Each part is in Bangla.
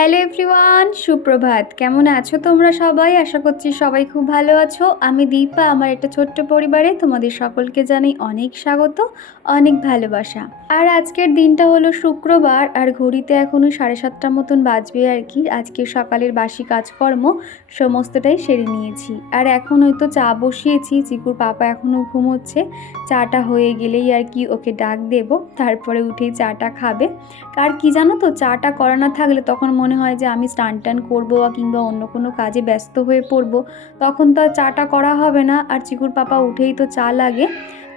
হ্যালো এভরিওয়ান, সুপ্রভাত। কেমন আছো তোমরা সবাই? আশা করছি সবাই খুব ভালো আছো। আমি দীপা, আমার একটা ছোট্ট পরিবারে তোমাদের সকলকে জানাই অনেক স্বাগত, অনেক ভালোবাসা। আর আজকের দিনটা হলো শুক্রবার, আর ঘড়িতে এখনও সাড়ে সাতটার মতন বাজবে আর কি। আজকে সকালের বাসি কাজকর্ম, সমস্তটাই সেরে নিয়েছি। আর এখন হয়তো চা বসিয়েছি, চিকুর পাপা এখনও ঘুমোচ্ছে। চাটা হয়ে গেলেই আর কি ওকে ডাক দেব, তারপরে উঠেই চাটা খাবে। আর কি জানো তো, চাটা করা না থাকলে তখন মনে হয় যে আমি স্টান টান করব কিংবা অন্য কোনো কাজে ব্যস্ত হয়ে পড়ব, তখন তো আর চাটা করা হবে না। আর চিকুর পাপা উঠেই তো চা লাগে।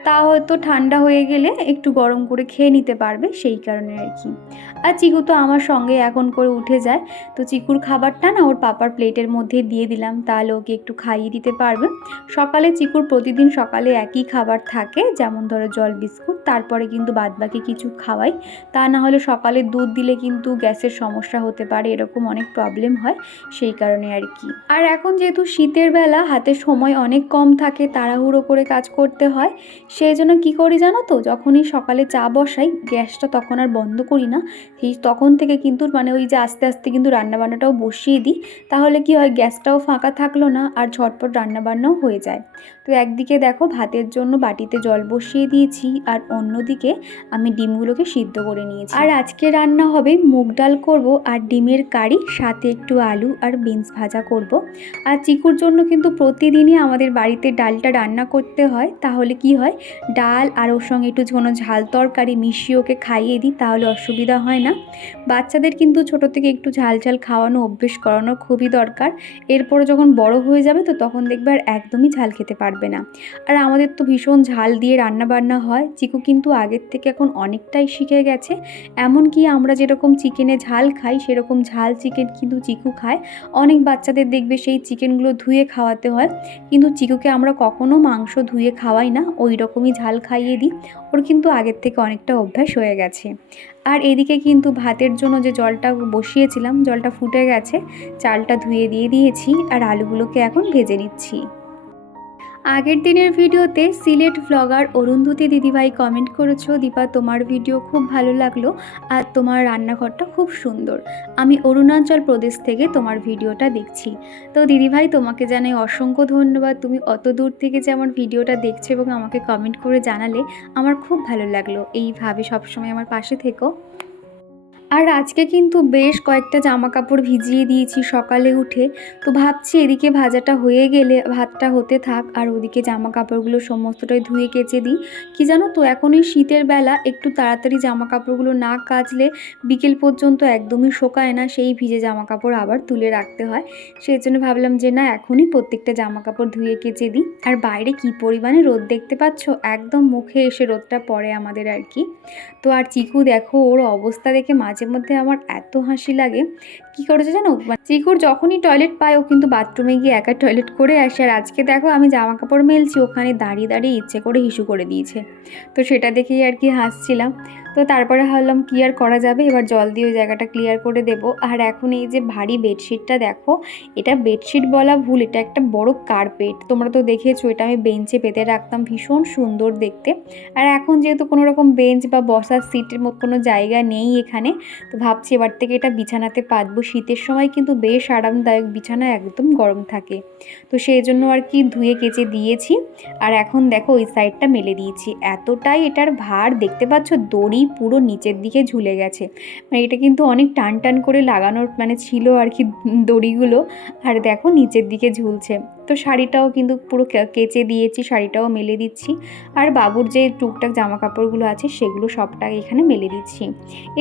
তা হয়তো ঠান্ডা হয়ে গেলে একটু গরম করে খেয়ে নিতে পারবে, সেই কারণে আর কি। আর চিকু তো আমার সঙ্গে এখন করে উঠে যায়, তো চিকুর খাবারটা না ওর পাপার প্লেটের মধ্যে দিয়ে দিলাম, তাহলে ওকে একটু খাইয়ে দিতে পারবে। সকালে চিকুর প্রতিদিন সকালে একই খাবার থাকে, যেমন ধরো জল বিস্কুট, তারপরে কিন্তু বাদবাকি কিছু খাওয়াই। তা না হলে সকালে দুধ দিলে কিন্তু গ্যাসের সমস্যা হতে পারে, এরকম অনেক প্রবলেম হয়, সেই কারণে আর কি। আর এখন যেহেতু শীতের বেলা, হাতে সময় অনেক কম থাকে, তাড়াহুড়ো করে কাজ করতে হয় সেই জন্য কী করি জানো তো? যখনই সকালে চা বসাই, গ্যাসটা তখন আর বন্ধ করি না। সেই তখন থেকে কিন্তু মানে ওই যে আস্তে আস্তে কিন্তু রান্নাবান্নাটাও বসিয়ে দিই। তাহলে কি হয়, গ্যাসটাও ফাঁকা থাকল না আর ঝটপট রান্নাবান্নাও হয়ে যায়। তো একদিকে দেখো ভাতের জন্য বাটিতে জল বসিয়ে দিয়েছি আর অন্যদিকে আমি ডিমগুলোকে সিদ্ধ করে নিয়েছি। আর আজকে রান্না হবে মুগ ডাল করব আর ডিমের কারি, সাথে একটু আলু আর বিনস ভাজা করব। আর চিকুর জন্য কিন্তু প্রতিদিনই আমাদের বাড়িতে ডালটা রান্না করতে হয়। তাহলে কি হয় ডাল আর ওর সঙ্গে একটু কোনো ঝাল তরকারি মিশিয়ে ওকে খাইয়ে দিই, তাহলে অসুবিধা হয় না। বাচ্চাদের কিন্তু ছোট থেকে একটু ঝাল ঝাল খাওয়ানো, অভ্যেস করানো খুবই দরকার। এরপরে যখন বড় হয়ে যাবে তো তখন দেখবে আর একদমই ঝাল খেতে পারবে না। আর আমাদের তো ভীষণ ঝাল দিয়ে রান্না বান্না হয়, চিকু কিন্তু আগের থেকে এখন অনেকটাই শিখে গেছে। এমনকি আমরা যেরকম চিকেনে ঝাল খাই, সেরকম ঝাল চিকেন কিন্তু চিকু খায়। অনেক বাচ্চাদের দেখবে সেই চিকেনগুলো ধুয়ে খাওয়াতে হয়, কিন্তু চিকুকে আমরা কখনো মাংস ধুয়ে খাওয়াই না, ওই রকমই ঝাল খাইয়ে দিই। ওর কিন্তু আগের থেকে অনেকটা অভ্যাস হয়ে গেছে। আর এদিকে কিন্তু ভাতের জন্য যে জলটা বসিয়েছিলাম, জলটা ফুটে গেছে, চালটা ধুয়ে দিয়ে দিয়েছি, আর আলুগুলোকে এখন ভেজে নিচ্ছি। আগের দিনের ভিডিওতে সিলেট ভ্লগার অরুন্ধতী দিদিভাই কমেন্ট করেছ। দীপা, তোমার ভিডিও খুব ভালো লাগল আর তোমার রান্নাঘরটা খুব সুন্দর। আমি অরুণাচল প্রদেশ থেকে তোমার ভিডিওটা দেখছি। তো দিদিভাই, তোমাকে জানাই অসংখ্য ধন্যবাদ। তুমি অত দূর থেকে যে আমার ভিডিওটা দেখছ এবং আমাকে কমেন্ট করে জানালে আমার খুব ভালো লাগল। এইভাবে সবসময় আমার পাশে থেকো। আর আজকে কিন্তু বেশ কয়েকটা জামা কাপড় ভিজিয়ে দিয়েছি সকালে উঠে। তো ভাবছি এদিকে ভাজাটা হয়ে গেলে ভাতটা হতে থাক আর ওদিকে জামা কাপড়গুলো সমস্তটাই ধুয়ে কেচে দিই। কি জানো তো, এখন এই শীতের বেলা একটু তাড়াতাড়ি জামা কাপড়গুলো না কাচলে বিকেল পর্যন্ত একদমই শোকায় না, সেই ভিজে জামা কাপড় আবার তুলে রাখতে হয়। সেই জন্য ভাবলাম যে না, এখনই প্রত্যেকটা জামা কাপড় ধুয়ে কেচে দিই। আর বাইরে কি পরিমাণে রোদ দেখতে পাচ্ছ? একদম মুখে এসে রোদটা পড়ে আমাদের আর কি। তো আর চিকু দেখো, ওর অবস্থা দেখে মাঝে মধ্যে আমার এত হাসি লাগে। কি করেছে জানো? মানে চিকুর যখনই টয়লেট পায়, ও কিন্তু বাথরুমে গিয়ে একা টয়লেট করে আসে। আর আজকে দেখো, আমি জামা কাপড় মেলছি, ওখানে দাঁড়িয়ে দাঁড়িয়ে ইচ্ছে করে হিসু করে দিয়েছে। তো সেটা দেখেই আর কি হাসছিলাম। তো তারপরে ভাবলাম কি আর করা যাবে? এবার জল দিয়ে ওই জায়গাটা ক্লিয়ার করে দেবো। আর এখন এই যে ভারী বেডশিটটা দেখো, এটা বেডশিট বলা ভুল, এটা একটা বড় কার্পেট তোমরা তো দেখেছ, এটা আমি বেঞ্চে পেতে রাখতাম, ভীষণ সুন্দর দেখতে। আর এখন যেহেতু কোনো রকম বেঞ্চ বা বসার সিটের মতো কোনো জায়গা নেই এখানে, তো ভাবছি এবার থেকে এটা বিছানাতে পাতবো। শীতের সময় কিন্তু বেশ আরামদায়ক বিছানা, একদম গরম থাকে। তো সেই জন্য আর কি ধুয়ে কেচে দিয়েছি। আর এখন দেখো ওই সাইডটা মেলে দিয়েছি। এতটাই এটার ভার, দেখতে পাচ্ছ দড়ি পুরো নিচের দিকে ঝুলে গেছে। মানে এটা কিন্তু অনেক টান টান করে লাগানোর মানে ছিল আর কি দড়িগুলো। আর দেখো নিচের দিকে ঝুলছে। তো শাড়িটাও কিন্তু পুরো কেচে দিয়েছি, শাড়িটাও মেলে দিচ্ছি। আর বাবুর যে টুকটাক জামা কাপড়গুলো আছে সেগুলো সবটা এখানে মেলে দিচ্ছি।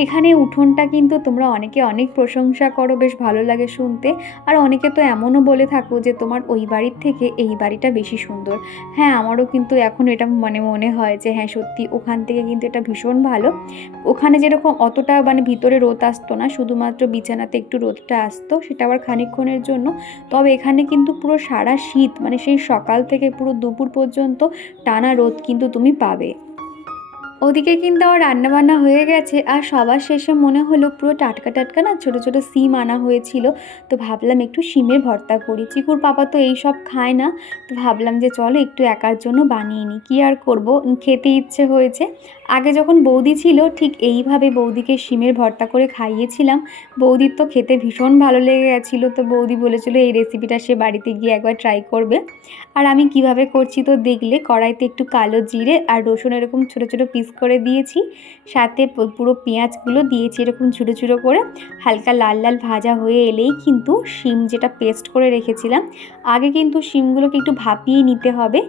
এখানে উঠোনটা কিন্তু তোমরা অনেকে অনেক প্রশংসা করো, বেশ ভালো লাগে শুনতে। আর অনেকে তো এমনও বলে থাকো যে তোমার ওই বাড়ির থেকে এই বাড়িটা বেশি সুন্দর। হ্যাঁ আমারও কিন্তু এখন এটা মানে মনে হয় যে হ্যাঁ সত্যি ওখান থেকে কিন্তু এটা ভীষণ ভালো। ওখানে যেরকম অতটা মানে ভিতরে রোদ আসতো না, শুধুমাত্র বিছানাতে একটু রোদটা আসতো, সেটা আবার খানিকক্ষণের জন্য। তবে এখানে কিন্তু পুরো সারা শীত মানে সেই সকাল থেকে পুরো দুপুর পর্যন্ত টানা রোদ কিন্তু তুমি পাবে। ওদিকে কিন্তু আমার রান্নাবান্না হয়ে গেছে আর সবার শেষে মনে হলো পুরো টাটকা টাটকা না ছোটো ছোটো সিম আনা হয়েছিল। তো ভাবলাম একটু সিমের ভর্তা করি। চিকুর পাপা তো এই সব খায় না। তো ভাবলাম যে চলো একটু একার জন্য বানিয়ে নিই কী আর করব? খেতে ইচ্ছে হয়েছে। আগে যখন বৌদি ছিল ঠিক এইভাবে বৌদিকে সিমের ভর্তা করে খাইয়েছিলাম। বৌদির তো খেতে ভীষণ ভালো লেগে গেছিল। তো বৌদি বলেছিল, এই রেসিপিটা সে বাড়িতে গিয়ে একবার ট্রাই করবে। আর আমি কীভাবে করছি তো দেখলে, কড়াইতে একটু কালো জিরে আর রসুন এরকম ছোটো ছোটো পিস করে দিয়েছি। সাথে পুরো পেঁয়াজগুলো দিয়েছি এরকম ছোটো ছোটো করে। হালকা লাল লাল ভাজা হয়ে এলেই কিন্তু শিম যেটা পেস্ট করে রেখেছিলাম। আগে কিন্তু শিমগুলোকে একটু ভাপিয়ে নিতে হবে।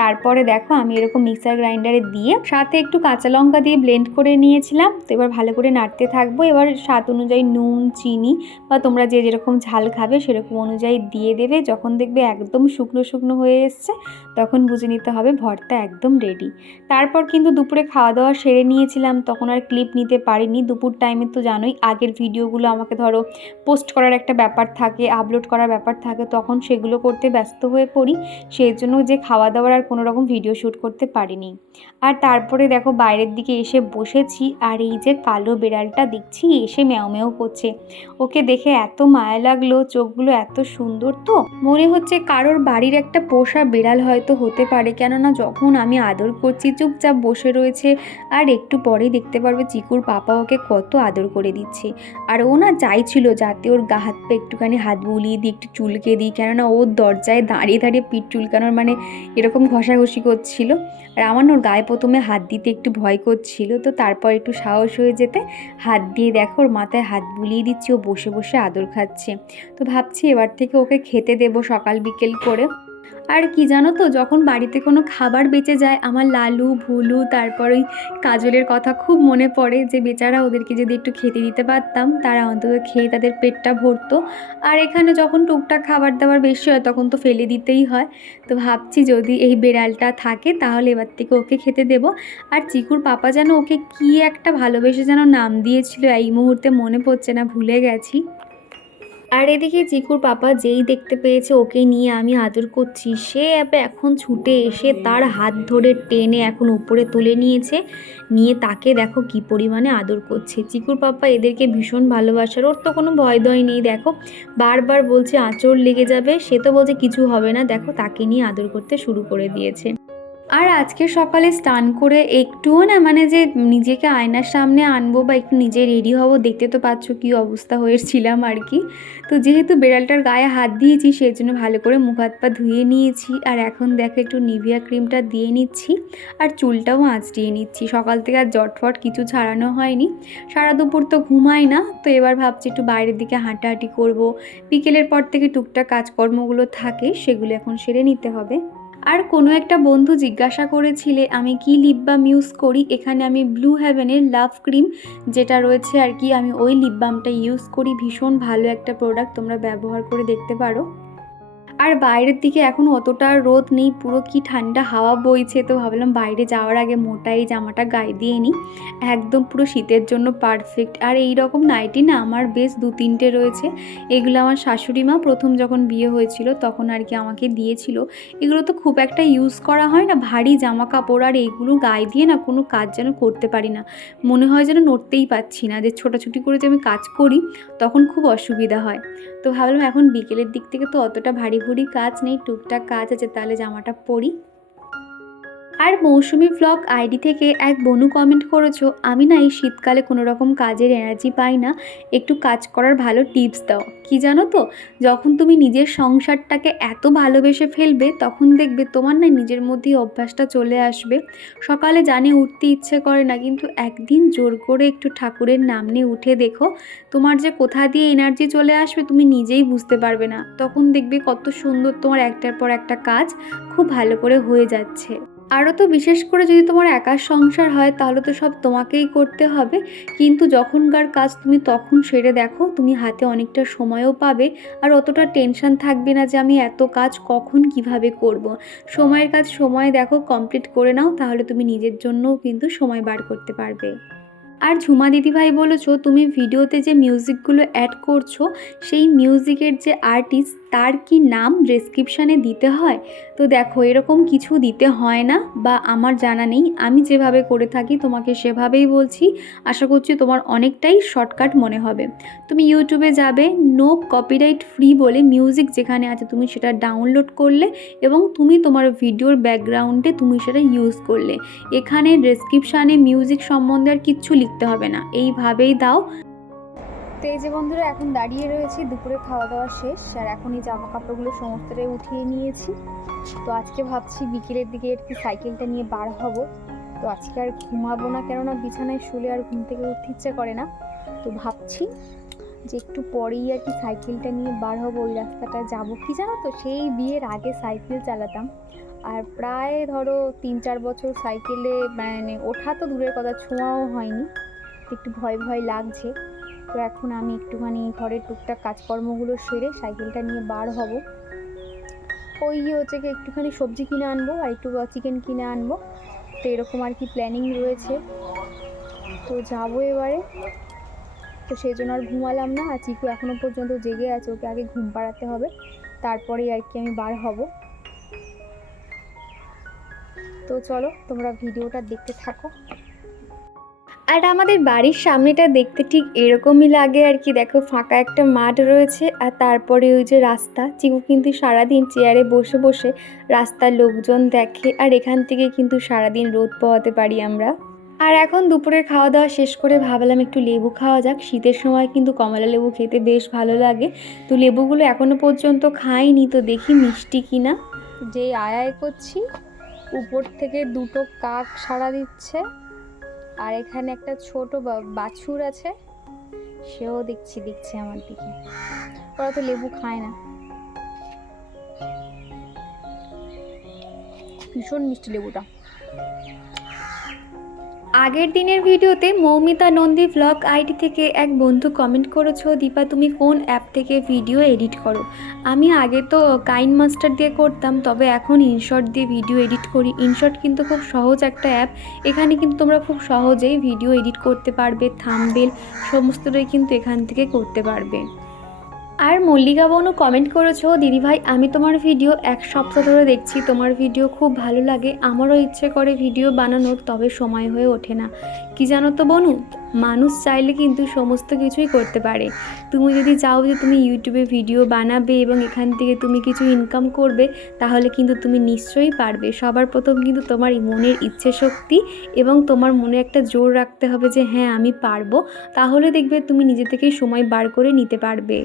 তারপরে দেখো আমি এরকম মিক্সার গ্রাইন্ডারে দিয়ে সাথে একটু কাঁচা লঙ্কা দিয়ে ব্লেন্ড করে নিয়েছিলাম। তো এবার ভালো করে নাড়তে থাকব। এবার স্বাদ অনুযায়ী নুন, চিনি বা তোমরা যে যেরকম ঝাল খাবে সেরকম অনুযায়ী দিয়ে দেবে। যখন দেখবে একদম শুকনো শুকনো হয়ে এসছে, তখন বুঝে নিতে হবে ভর্তা একদম রেডি তারপর কিন্তু দুপুরে খাওয়া দাওয়া সেরে নিয়েছিলাম, তখন আর ক্লিপ নিতে পারিনি। দুপুর টাইমে তো জানোই, আগের ভিডিওগুলো আমাকে ধরো পোস্ট করার একটা ব্যাপার থাকে আপলোড করার ব্যাপার থাকে, তখন সেগুলো করতে ব্যস্ত হয়ে পড়ি। সেই জন্য যে খাওয়া দাওয়ার আর কোনো রকম ভিডিও শ্যুট করতে পারিনি। আর তারপরে দেখো বাইরের দিকে এসে বসেছি, আর এই যে কালো বেড়ালটা দেখছি, এসে ম্যাও ম্যাও করছে। ওকে দেখে এত মায়া লাগল, চোখগুলো এত সুন্দর তো। মনে হচ্ছে কারোর বাড়ির একটা পোষা বিড়াল হয়তো হতে পারে, কেননা যখন আমি আদর করছি, চুপচাপ বসে রয়েছে, আর একটু পরেই দেখতে পারবে চিকুর পাপা ওকে কত আদর করে দিচ্ছে। আর ও না চাইছিল যাতে ওর গা হাত পা একটুখানি হাত বুলিয়ে দিই, একটু চুলকে দিই, কেননা ওর দরজায় দাঁড়িয়ে দাঁড়িয়ে পিঠ চুলকানোর মানে এরকম ঘষাঘষি করছিল। আর আমার ওর গায়ে প্রথমে হাত দিতে একটু ভয় করছিল, তো তারপর একটু সাহস হয়ে যেতে হাত দিয়ে দেখো ওর মাথায় হাত বুলিয়ে দিচ্ছি, ও বসে বসে আদর খাচ্ছে। তো ভাবছি এবার থেকে ওকে খেতে দেবো সকাল বিকেল করে। আর কি জানো তো, যখন বাড়িতে কোনো খাবার বেঁচে যায়, আমার লালু, ভুলু, তারপর ওই কাজলের কথা খুব মনে পড়ে যে বেচারা ওদেরকে যদি একটু খেতে দিতে পারতাম, তারা অন্তত খেয়ে তাদের পেটটা ভরতো। আর এখানে যখন টুকটাক খাবার দাবার বেশি হয়, তখন তো ফেলে দিতেই হয়। তো ভাবছি যদি এই বেড়ালটা থাকে, তাহলে এবার থেকে ওকে খেতে দেবো। আর চিকুর পাপা যেন ওকে কি একটা ভালোবেসে যেন নাম দিয়েছিল, এই মুহূর্তে মনে পড়ছে না, ভুলে গেছি। আর এদিকে চিকুর পাপা যেই দেখতে পেয়েছে ওকে নিয়ে আমি আদর করছি, সে এবে এখন ছুটে এসে তার হাত ধরে টেনে এখন উপরে তুলে নিয়েছে। নিয়ে তাকে দেখো কি পরিমাণে আদর করছে। চিকুর পাপা এদেরকে ভীষণ ভালোবাসার, ওর তো কোনো ভয় দয় নেই, দেখো। বারবার বলছে, আঁচড় লেগে যাবে, সে তো বলছে কিছু হবে না, দেখো তাকে নিয়ে আদর করতে শুরু করে দিয়েছে। আর আজকে সকালে স্নান করে একটুও না মানে যে নিজেকে আয়নার সামনে আনব বা একটু নিজে রেডি হব, দেখতে তো পাচ্ছ কী অবস্থা হয়েছিলাম আর কি। তো যেহেতু বেড়ালটার গায়ে হাত দিয়েছি সেই জন্য ভালো করে মুখ হাত পা ধুয়ে নিয়েছি। আর এখন দেখো একটু নিভিয়া ক্রিমটা দিয়ে নিচ্ছি, আর চুলটাও আঁচড়িয়ে নিচ্ছি। সকাল থেকে আর জটফট কিছু ছাড়ানো হয়নি। সারা দুপুর তো ঘুমাই না, তো এবার ভাবছি একটু বাইরের দিকে হাঁটাহাঁটি করব। বিকেলের পর থেকে টুকটাক কাজকর্মগুলো থাকে, সেগুলো এখন সেরে নিতে হবে। আর কোনো একটা বন্ধু জিজ্ঞাসা করেছিলে, আমি কি লিপ বাম ইউজ করি? এখানে আমি ব্লু হ্যাভেনের লাভ ক্রিম যেটা রয়েছে আর কি, আমি ওই লিপ বামটা ইউজ করি। ভীষণ ভালো একটা প্রোডাক্ট তোমরা ব্যবহার করে দেখতে পারো। আর বাইরের দিকে এখন অতটা রোদ নেই, পুরো কি ঠান্ডা হাওয়া বইছে তো ভাবলাম বাইরে যাওয়ার আগে মোটা এই জামাটা গায়ে দিয়ে নিই একদম পুরো শীতের জন্য পারফেক্ট আর এই রকম নাইটি না আমার বেশ দু তিনটে রয়েছে। এগুলো আমার শাশুড়ি মা প্রথম যখন বিয়ে হয়েছিল তখন আর কি আমাকে দিয়েছিল। এগুলো তো খুব একটা ইউজ করা হয় না, ভারী জামা কাপড় আর এইগুলো গায়ে দিয়ে না কোনো কাজ যেন করতে পারি না। মনে হয় যেন নড়তেই পাচ্ছি না যে ছোটাছুটি করে যে আমি কাজ করি তখন খুব অসুবিধা হয়। তো ভাবলাম এখন বিকেলের দিক থেকে তো অতটা ভারী ভুরি কাজ নেই টুকটাক কাজ আছে তাহলে জামাটা পরি। আর মৌসুমি ফ্লগ আইডি থেকে এক বনু কমেন্ট করেছ, আমি না এই শীতকালে কোনো রকম কাজের এনার্জি পাই না। একটু কাজ করার ভালো টিপস দাও। কি জানো তো? যখন তুমি নিজের সংসারটাকে এত ভালোবেসে ফেলবে, তখন দেখবে তোমার না নিজের মধ্যেই অভ্যাসটা চলে আসবে। সকালে জানে উঠতে ইচ্ছে করে না, কিন্তু একদিন জোর করে একটু ঠাকুরের নাম নিয়ে উঠে দেখো, তোমার যে কোথা দিয়ে এনার্জি চলে আসবে তুমি নিজেই বুঝতে পারবে না। তখন দেখবে কত সুন্দর তোমার একটার পর একটা কাজ খুব ভালো করে হয়ে যাচ্ছে। আরও তো বিশেষ করে যদি তোমার একার সংসার হয়, তাহলে তো সব তোমাকেই করতে হবে। কিন্তু যখনকার কাজ তুমি তখন সেরে দেখো, তুমি হাতে অনেকটা সময়ও পাবে। আর অতটা টেনশন থাকবে না যে আমি এত কাজ কখন কীভাবে করব। সময়ের কাজ সময় দেখো, কমপ্লিট করে নাও, তাহলে তুমি নিজের জন্যও কিন্তু সময় বার করতে পারবে। আর ঝুমা দিদিভাই বলেছ, তুমি ভিডিওতে যে মিউজিকগুলো অ্যাড করছ, সেই মিউজিকের যে আর্টিস্ট তার কি নাম ডেসক্রিপশানে দিতে হয়? তো দেখো, এরকম কিছু দিতে হয় না বা আমার জানা নেই। আমি যেভাবে করে থাকি, তোমাকে সেভাবেই বলছি। আশা করছি তোমার অনেকটাই শর্টকাট মনে হবে। তুমি ইউটিউবে যাবে নো কপিরাইট ফ্রি বলে মিউজিক যেখানে আছে, তুমি সেটা ডাউনলোড করলে এবং তুমি তোমার ভিডিওর ব্যাকগ্রাউন্ডে তুমি সেটা ইউজ করলে। এখানে ডেসক্রিপশানে মিউজিক সম্বন্ধে আর কিচ্ছু লিখতে হবে না। এইভাবেই দাও। তো এই যে বন্ধুরা, এখন দাঁড়িয়ে রয়েছি দুপুরে খাওয়া দাওয়া শেষ, আর এখন এই জামা কাপড়গুলো সমস্তটাই উঠিয়ে নিয়েছি। তো আজকে ভাবছি বিকেলের দিকে আর কি সাইকেলটা নিয়ে বার হব। তো আজকে আর ঘুমাবো না, কেননা বিছানায় শুলে আর ঘুম থেকে উঠতে ইচ্ছে করে না। তো ভাবছি যে একটু পরেই আর কি সাইকেলটা নিয়ে বার হব, ওই রাস্তাটা যাব। কি জানো তো, সেই বিয়ের আগে সাইকেল চালাতাম। আর প্রায় ধরো তিন চার বছর সাইকেলে মানে ওঠা তো দূরের কথা, ছোঁয়াও হয়নি। একটু ভয় ভয় লাগছে। তো এখন আমি একটুখানি ঘরের টুকটাক কাজকর্মগুলো সেরে সাইকেলটা নিয়ে বার হব। ওই হচ্ছে কি একটুখানি সবজি কিনে আনব আর একটু চিকেন কিনে আনব। তো এরকম আর কি প্ল্যানিং রয়েছে। তো যাব এবারে। তো সেই জন্য আর ঘুমালাম না। আর চিকু এখনও পর্যন্ত জেগে আছে, ওকে আগে ঘুম পাড়াতে হবে। তারপরেই আর কি আমি বার হব। তো চলো, তোমরা ভিডিওটা দেখতে থাকো। আর আমাদের বাড়ির সামনেটা দেখতে ঠিক এরকমই লাগে আর কি। দেখো ফাঁকা একটা মাঠ রয়েছে আর তারপরে ওই যে রাস্তা। চিকু কিন্তু সারাদিন চেয়ারে বসে বসে রাস্তার লোকজন দেখে আর এখান থেকে কিন্তু সারাদিন রোদ পোয়াতে পারি আমরা। আর এখন দুপুরের খাওয়া দাওয়া শেষ করে ভাবলাম একটু লেবু খাওয়া যাক। শীতের সময় কিন্তু কমলা লেবু খেতে বেশ ভালো লাগে। তো লেবুগুলো এখনও পর্যন্ত খাইনি তো দেখি মিষ্টি কিনা। যে আয় আয় করছি, উপর থেকে দুটো কাক সাড়া দিচ্ছে। আর এখানে একটা ছোট বাছুর আছে। সেও দেখছি, দেখছে আমার দিকে। ওরা তো লেবু খায় না। ভীষণ মিষ্টি লেবুটা। আগের দিনের ভিডিওতে মৌমিতা নন্দী ব্লগ আইডি থেকে এক বন্ধু কমেন্ট করেছ, দীপা তুমি কোন অ্যাপ থেকে ভিডিও এডিট করো? আমি আগে তো কাইন মাস্টার দিয়ে করতাম, তবে এখন ইনশর্ট দিয়ে ভিডিও এডিট করি। ইনশর্ট কিন্তু খুব সহজ একটা অ্যাপ এখানে কিন্তু তোমরা খুব সহজেই ভিডিও এডিট করতে পারবে থামবেল সমস্তটাই কিন্তু এখান থেকে করতে পারবে। আর মল্লিকা বোনও কমেন্ট করেছ দিদিভাই আমি তোমার ভিডিও এক সপ্তাহ ধরে দেখছি। তোমার ভিডিও খুব ভালো লাগে। আমারও ইচ্ছে করে ভিডিও বানানোর, তবে সময় হয়ে ওঠে না। কি জানো তো বনু? মানুষ চাইলে কিন্তু সমস্ত কিছুই করতে পারে। তুমি যদি চাও যে তুমি ইউটিউবে ভিডিও বানাবে এবং এখান থেকে তুমি কিছু ইনকাম করবে, তাহলে কিন্তু তুমি নিশ্চয়ই পারবে। সবার প্রথম কিন্তু তোমার মনের ইচ্ছে শক্তি এবং তোমার মনে একটা জোর রাখতে হবে যে হ্যাঁ আমি পারব। তাহলে দেখবে তুমি নিজে থেকেই সময় বার করে নিতে পারবে।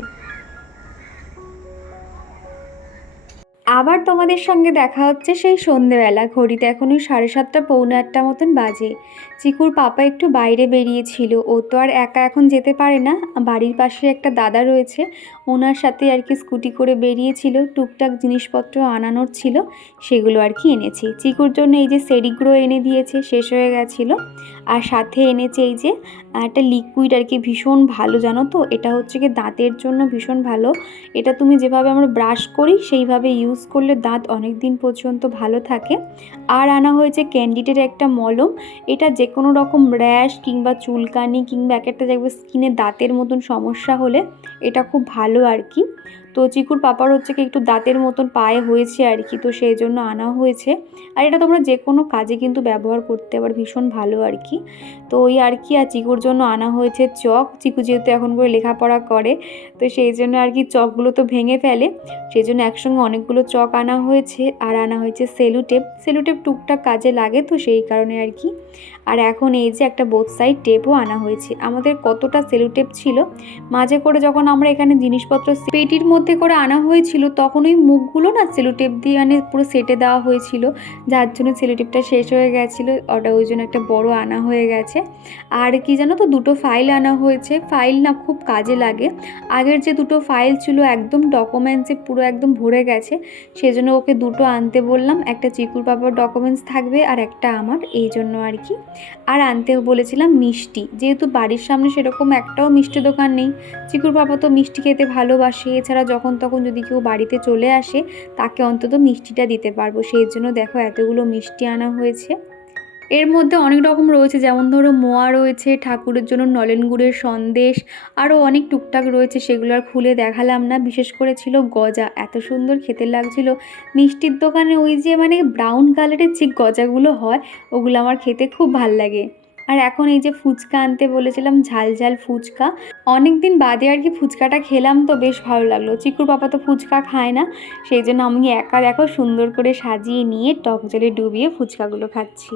আবার তোমাদের সঙ্গে দেখা হচ্ছে সেই সন্ধেবেলা। ঘড়িতে এখন ওই সাড়ে সাতটা, পৌনে আটটা মতন বাজে। চিকুর পাপা একটু বাইরে বেরিয়েছিল। ও তো আর একা এখন যেতে পারে না। বাড়ির পাশে একটা দাদা রয়েছে। ওনার সাথে আর কি স্কুটি করে বেরিয়েছিল। টুকটাক জিনিসপত্র আনানোর ছিল। সেগুলো আর কি এনেছি। চিকুর জন্য এই যে সেরিগুলো এনে দিয়েছে, শেষ হয়ে গেছিল। আর সাথে এনেছে এই যে একটা লিকুইড আর কি, ভীষণ ভালো, জানো তো? এটা হচ্ছে কি দাঁতের জন্য ভীষণ ভালো। এটা তুমি যেভাবে আমরা ব্রাশ করি, সেইভাবে ইউজ করলে দাঁত অনেক দিন পর্যন্ত ভালো থাকে। আর আনা হয়েছে ক্যান্ডিডের একটা মলম। এটা যে কোনো রকম র্যাশ কিংবা চুলকানি কিংবা এক একটা জায়গায় স্কিনে দাঁতের মতন সমস্যা হলে এটা খুব ভালো আর কি। তো চিকুর পাপার হচ্ছে কি একটু দাঁতের মতন পায়ে হয়েছে আর কি, তো সেই জন্য আনা হয়েছে। আর এটা তোমরা যে কোনো কাজে কিন্তু ব্যবহার করতে পারো, ভীষণ ভালো আর কি। তো ওই আর কি, আর চিকুর জন্য আনা হয়েছে চক। চিকু যেহেতু এখন করে লেখাপড়া করে, তো সেই জন্য আর কি চকগুলো তো ভেঙে ফেলে। সেই জন্য একসঙ্গে অনেকগুলো চক আনা হয়েছে। আর আনা হয়েছে সেলুটেপ। সেলুটেপ টুকটাক কাজে লাগে তো সেই কারণে আর কি। আর এখন এই যে একটা বোথ সাইড টেপও আনা হয়েছে। আমাদের কতটা সেলুটেপ ছিল? মাঝে করে যখন আমরা এখানে জিনিসপত্র পেটির মধ্যে করে আনা হয়েছিল তখন ওই মুখগুলো না সেলুটেপ দিয়ে মানে পুরো সেটে দেওয়া হয়েছিল। যার জন্য সেলুটেপটা শেষ হয়ে গেছিল ওটা ওই জন্য একটা বড় আনা হয়ে গেছে। আর কি জানো তো, দুটো ফাইল আনা হয়েছে। ফাইল না খুব কাজে লাগে। আগের যে দুটো ফাইল ছিল একদম ডকুমেন্টসে পুরো একদম ভরে গেছে। সেজন্য ওকে দুটো আনতে বললাম। একটা চিকুর বাবার ডকুমেন্টস থাকবে আর একটা আমার, এই জন্য আর কি। আর আনতে বলেছিলাম মিষ্টি। যেহেতু বাড়ির সামনে সেরকম একটাও মিষ্টি দোকান নেই, চিকুর বাবা তো মিষ্টি খেতে ভালোবাসে। এছাড়া যখন তখন যদি কেউ বাড়িতে চলে আসে, তাকে অন্তত মিষ্টিটা দিতে পারব। সেই জন্য দেখো এতগুলো মিষ্টি আনা হয়েছে। এর মধ্যে অনেক রকম রয়েছে, যেমন ধরো মোয়া রয়েছে, ঠাকুরের জন্য নলেন গুড়ের সন্দেশ আরও অনেক টুকটাক রয়েছে, সেগুলো আর খুলে দেখালাম না। বিশেষ করে ছিল গজা, এত সুন্দর খেতে লাগছিল। মিষ্টির দোকানে ওই যে মানে ব্রাউন কালারের যে গজাগুলো হয়, ওগুলো আমার খেতে খুব ভালো লাগে। আর এখন এই যে ফুচকা আনতে বলেছিলাম, ঝাল ঝাল ফুচকা অনেক দিন বাদে আর কি ফুচকাটা খেলাম তো বেশ ভালো লাগল। চিকুর পাপা তো ফুচকা খায় না, সেই জন্য আমি একা দেখো সুন্দর করে সাজিয়ে নিয়ে টক জলে ডুবিয়ে ফুচকাগুলো খাচ্ছি।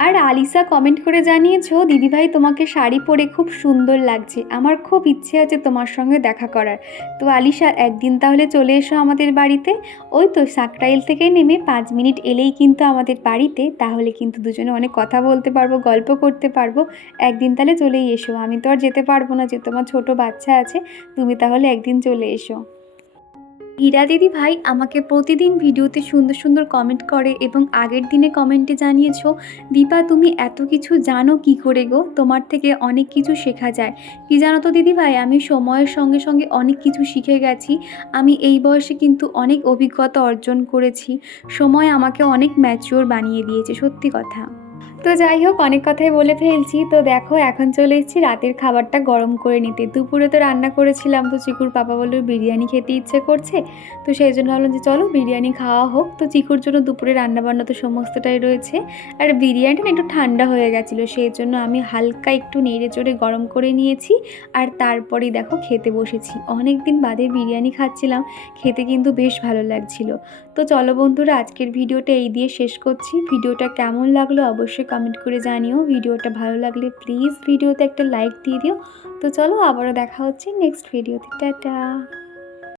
আর আলিসা কমেন্ট করে জানিয়েছো, দিদিভাই, তোমাকে শাড়ি পরে খুব সুন্দর লাগছে। আমার খুব ইচ্ছে আছে তোমার সঙ্গে দেখা করার। তো আলিসা একদিন তাহলে চলে এসো আমাদের বাড়িতে। ওই তো সাকটাইল থেকে নেমে পাঁচ মিনিট এলেই কিন্তু আমাদের বাড়িতে। তাহলে কিন্তু দুজনে অনেক কথা বলতে পারব, গল্প করতে পারব। একদিন তাহলে চলেই এসো। আমি তো আর যেতে পারব না যে তোমার ছোট বাচ্চা আছে। তুমি তাহলে একদিন চলে এসো। হীরা দিদি ভাই আমাকে প্রতিদিন ভিডিওতে সুন্দর সুন্দর কমেন্ট করে এবং আগের দিনে কমেন্টে জানিয়েছ, দীপা, তুমি এত কিছু জানো কি করে গো? তোমার থেকে অনেক কিছু শেখা যায়। কি জানো তো দিদি ভাই, আমি সময়ের সঙ্গে সঙ্গে অনেক কিছু শিখে গেছি। আমি এই বয়সে কিন্তু অনেক অভিজ্ঞতা অর্জন করেছি। সময় আমাকে অনেক ম্যাচিওর বানিয়ে দিয়েছে, সত্যি কথা। তো যাই হোক, অনেক কথাই বলে ফেলছি। তো দেখো, এখন চলে এসেছি রাতের খাবারটা গরম করে নিতে। দুপুরে তো রান্না করেছিলাম, তো চিকুর পাপা বলল বিরিয়ানি খেতে ইচ্ছে করছে। তো সেই জন্য ভাবলাম যে চলো বিরিয়ানি খাওয়া হোক। তো চিকুর জন্য দুপুরে রান্নাবান্না তো সমস্তটাই রয়েছে। আর বিরিয়ানিটা একটু ঠান্ডা হয়ে গেছিল, সেই জন্য আমি হালকা একটু নেড়ে চড়ে গরম করে নিয়েছি। আর তারপরেই দেখো খেতে বসেছি। অনেক দিন বাদে বিরিয়ানি খাচ্ছিলাম, খেতে কিন্তু বেশ ভালো লাগছিল। তো চলো বন্ধুরা, আজকের ভিডিওটা এই দিয়ে শেষ করছি। ভিডিওটা কেমন লাগল অবশ্যই কমেন্ট করে জানিও। ভিডিওটা ভালো লাগলে প্লিজ ভিডিওতে একটা লাইক দিয়ে দিও। তো চলো আবারও দেখা হচ্ছে নেক্সট ভিডিওতে টাটা!